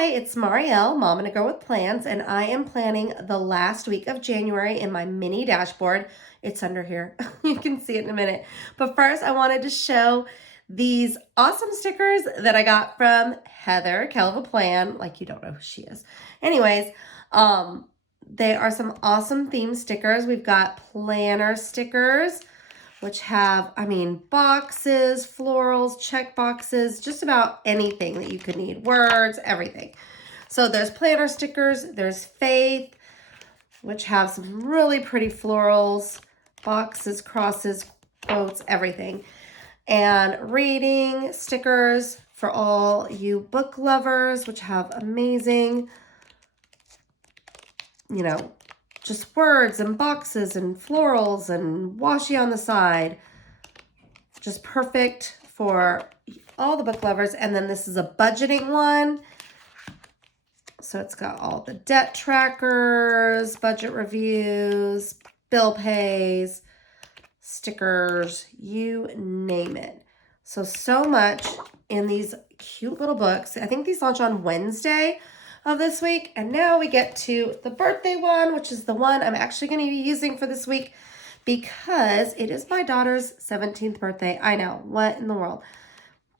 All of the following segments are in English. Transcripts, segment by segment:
Hi, it's Marielle, Mom and a Girl with Plans, and I am planning the last week of January in my mini dashboard. It's under here. You can see it in a minute. But first, I wanted to show these awesome stickers that I got from Heather Kell of a Plan. Like you don't know who she is. Anyways, they are some awesome theme stickers. We've got planner stickers, which have, boxes, florals, check boxes, just about anything that you could need, words, everything. So there's planner stickers, there's Faith, which have some really pretty florals, boxes, crosses, quotes, everything. And reading stickers for all you book lovers, which have amazing, just words and boxes and florals and washi on the side. Just perfect for all the book lovers. And then this is a budgeting one. So it's got all the debt trackers, budget reviews, bill pays, stickers, you name it. So much in these cute little books. I think these launch on Wednesday of this week. And now we get to the birthday one, which is the one I'm actually going to be using for this week because it is my daughter's 17th birthday. I know, what in the world?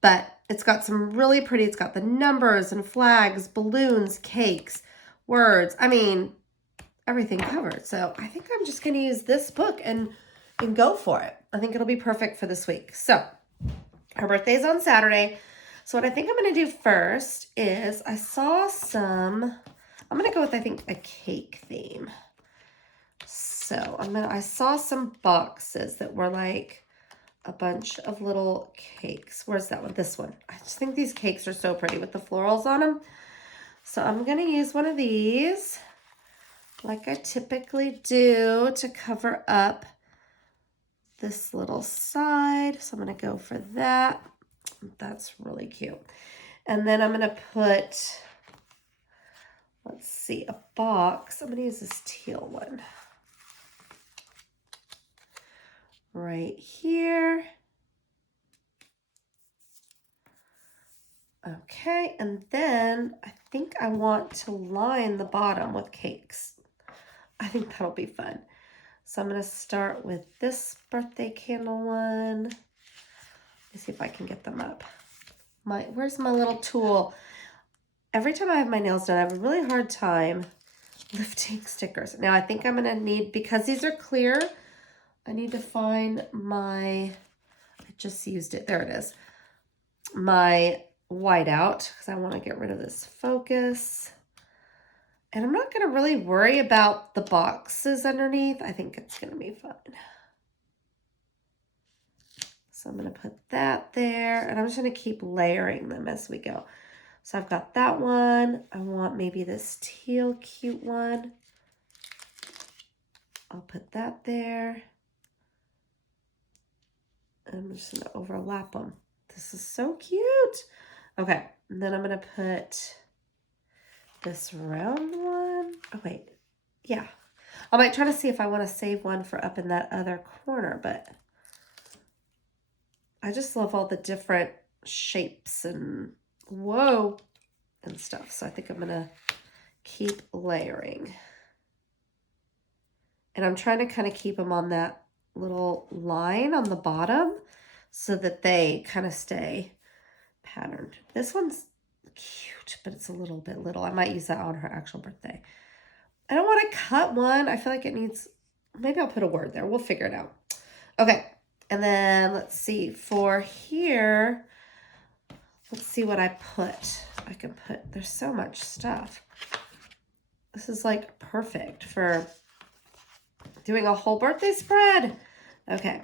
But it's got some really pretty, it's got the numbers and flags, balloons, cakes, words. Everything covered. So I think I'm just going to use this book and go for it. I think it'll be perfect for this week. So her birthday's on Saturday. So what I think I'm going to do first is I'm going to go with, I think, a cake theme. So I saw some boxes that were like a bunch of little cakes. Where's that one? This one. I just think these cakes are so pretty with the florals on them. So I'm going to use one of these like I typically do to cover up this little side. So I'm going to go for that. That's really cute. And then I'm going to put, let's see, a box. I'm going to use this teal one right here. Okay, and then I think I want to line the bottom with cakes. I think that'll be fun. So I'm going to start with this birthday candle one. Let's see if I can get them up. Where's my little tool? Every time I have my nails done, I have a really hard time lifting stickers. Now I think I'm going to need, because these are clear, I need to find I just used it. There it is. My whiteout, because I want to get rid of this focus. And I'm not going to really worry about the boxes underneath. I think it's going to be fine. So I'm going to put that there, and I'm just going to keep layering them as we go. So I've got that one. I want maybe this teal cute one. I'll put that there. I'm just going to overlap them. This is so cute. Okay, and then I'm going to put this round one. Oh, wait. Yeah. I might try to see if I want to save one for up in that other corner, but I just love all the different shapes and whoa and stuff. So I think I'm going to keep layering. And I'm trying to kind of keep them on that little line on the bottom so that they kind of stay patterned. This one's cute, but it's a little bit little. I might use that on her actual birthday. I don't want to cut one. I feel like it needs, maybe I'll put a word there. We'll figure it out. Okay. And then let's see for here. Let's see what I put. There's so much stuff. This is like perfect for doing a whole birthday spread. Okay.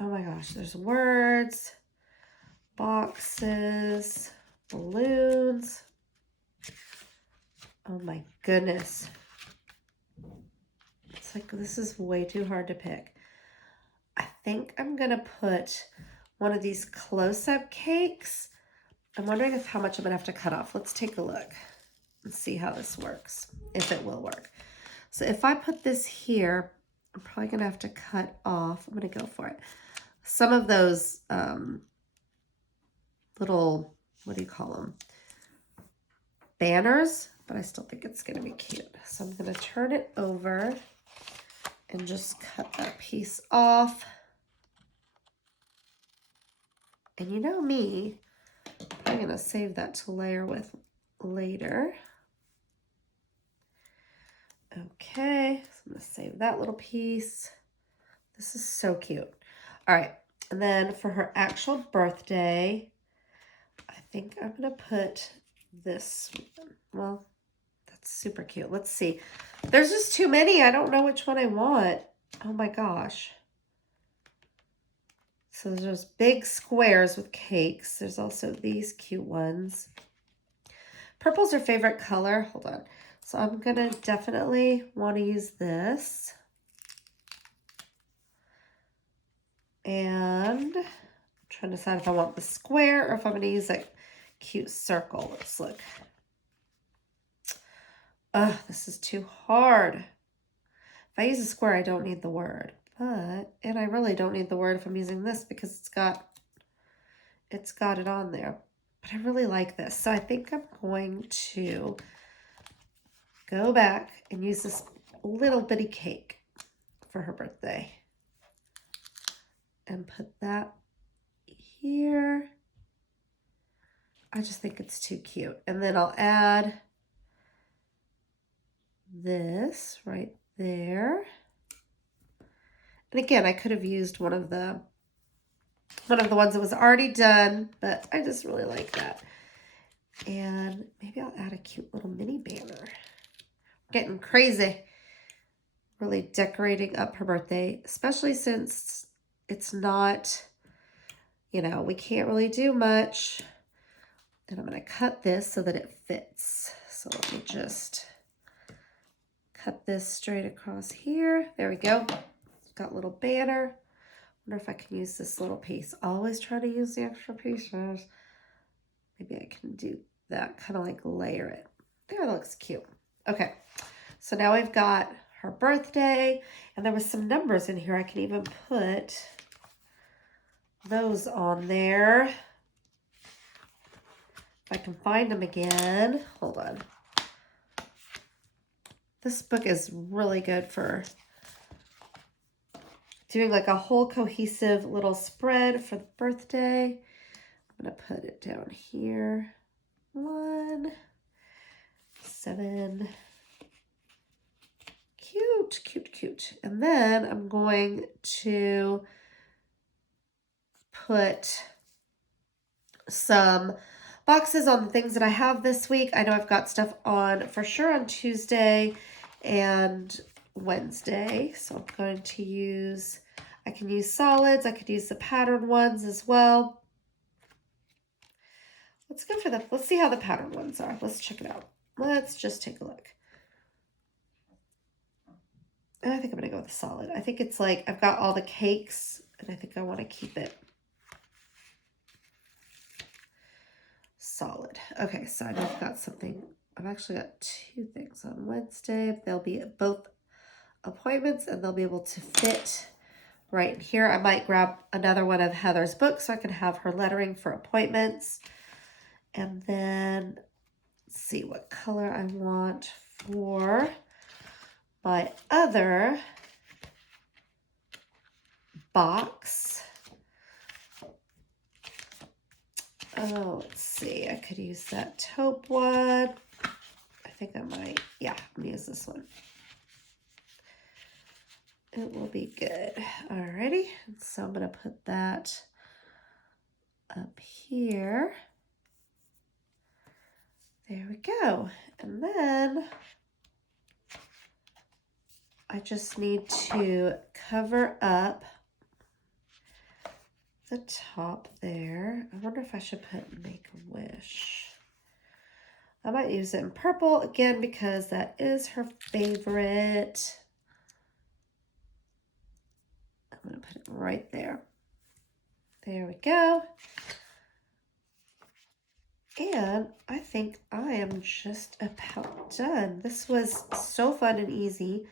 Oh my gosh, there's words, boxes, balloons. Oh my goodness. It's like, this is way too hard to pick. I think I'm going to put one of these close-up cakes. I'm wondering how much I'm going to have to cut off. Let's take a look and see how this works, if it will work. So if I put this here, I'm probably going to have to cut off. I'm going to go for it. Some of those little what do you call them? Banners, but I still think it's gonna be cute. So I'm gonna turn it over and just cut that piece off. And you know me, I'm gonna save that to layer with later. Okay, so I'm gonna save that little piece. This is so cute. All right, and then for her actual birthday, I think I'm gonna put this one. Well, that's super cute. Let's see. There's just too many. I don't know which one I want. Oh my gosh. So there's big squares with cakes. There's also these cute ones. Purple's her favorite color. Hold on. So I'm gonna definitely want to use this. And I'm trying to decide if I want the square or if I'm gonna use a cute circle. Let's look. Ugh, this is too hard. If I use a square, I don't need the word. And I really don't need the word if I'm using this because it's got it on there. But I really like this. So I think I'm going to go back and use this little bitty cake for her birthday. And put that here. I just think it's too cute. And then I'll add this right there. And again, I could have used one of the ones that was already done, but I just really like that. And maybe I'll add a cute little mini banner. Getting crazy. Really decorating up her birthday, especially since it's not, you know, we can't really do much. And I'm going to cut this so that it fits. So let me just cut this straight across here. There we go. Got a little banner. Wonder if I can use this little piece. Always try to use the extra pieces. Maybe I can do that, kind of like layer it. There, it looks cute. Okay, so now we've got her birthday, and there was some numbers in here. I can even put those on there. If I can find them again. Hold on. This book is really good for doing like a whole cohesive little spread for the birthday. I'm going to put it down here. 1, 7. Cute, cute, cute. And then I'm going to put some boxes on the things that I have this week. I know I've got stuff on for sure on Tuesday and Wednesday. So I'm going to use, I can use solids. I could use the pattern ones as well. Let's go for let's see how the pattern ones are. Let's check it out. Let's just take a look. I think I'm going to go with the solid. I think it's like, I've got all the cakes and I think I want to keep it solid. Okay, so I know I've got something. I've actually got 2 things on Wednesday. They'll be at both appointments and they'll be able to fit right in here. I might grab another one of Heather's books so I can have her lettering for appointments. And then let's see what color I want for my other box. Oh, let's see. I could use that taupe one. I think I might. Yeah, I'm gonna use this one. It will be good. Alrighty. So I'm gonna put that up here. There we go. And then I just need to cover up the top there. I wonder if I should put Make a Wish. I might use it in purple again because that is her favorite. I'm going to put it right there. There we go. And I think I am just about done. This was so fun and easy.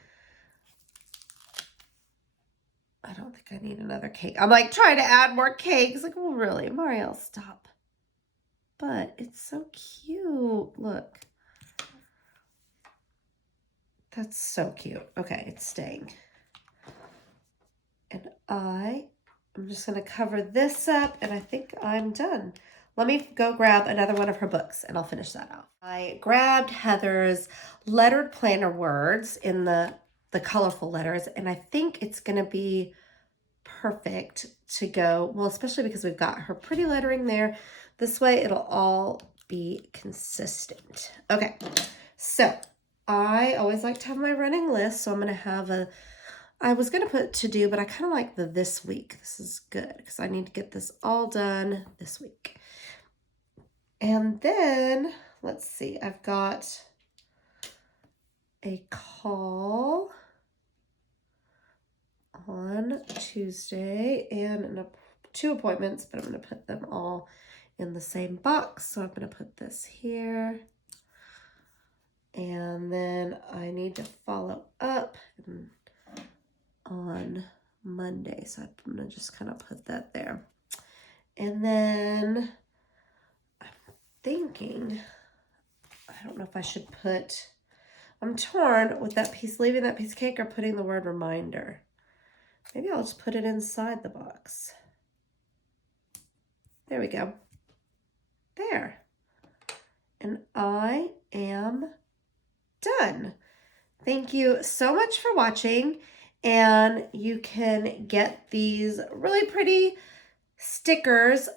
I don't think I need another cake. I'm like trying to add more cakes. Like, well, really, Marielle, stop. but it's so cute. Look. That's so cute. Okay, it's staying. And I'm just going to cover this up, and I think I'm done. Let me go grab another one of her books, and I'll finish that off. I grabbed Heather's lettered planner words in the colorful letters, and I think it's going to be perfect to go, well, especially because we've got her pretty lettering there. This way, it'll all be consistent. Okay, so I always like to have my running list, so I'm going to have I was going to put to do, but I kind of like the this week. This is good because I need to get this all done this week. And then, let's see, I've got a call on Tuesday and 2 appointments, but I'm going to put them all in the same box. So I'm going to put this here. And then I need to follow up on Monday. So I'm going to just kind of put that there. And then I'm thinking, I don't know if I should put, I'm torn with that piece, leaving that piece of cake or putting the word reminder. Maybe I'll just put it inside the box. There we go. There. And I am done. Thank you so much for watching. And you can get these really pretty stickers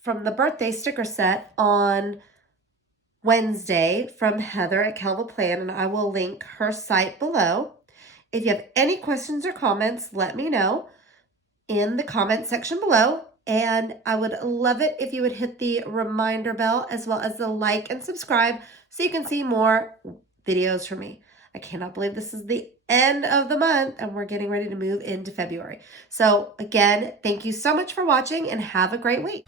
from the birthday sticker set on Wednesday from Heather at Kell Plan, and I will link her site below. If you have any questions or comments, let me know in the comment section below. And I would love it if you would hit the reminder bell as well as the like and subscribe so you can see more videos from me. I cannot believe this is the end of the month and we're getting ready to move into February. So again, thank you so much for watching and have a great week.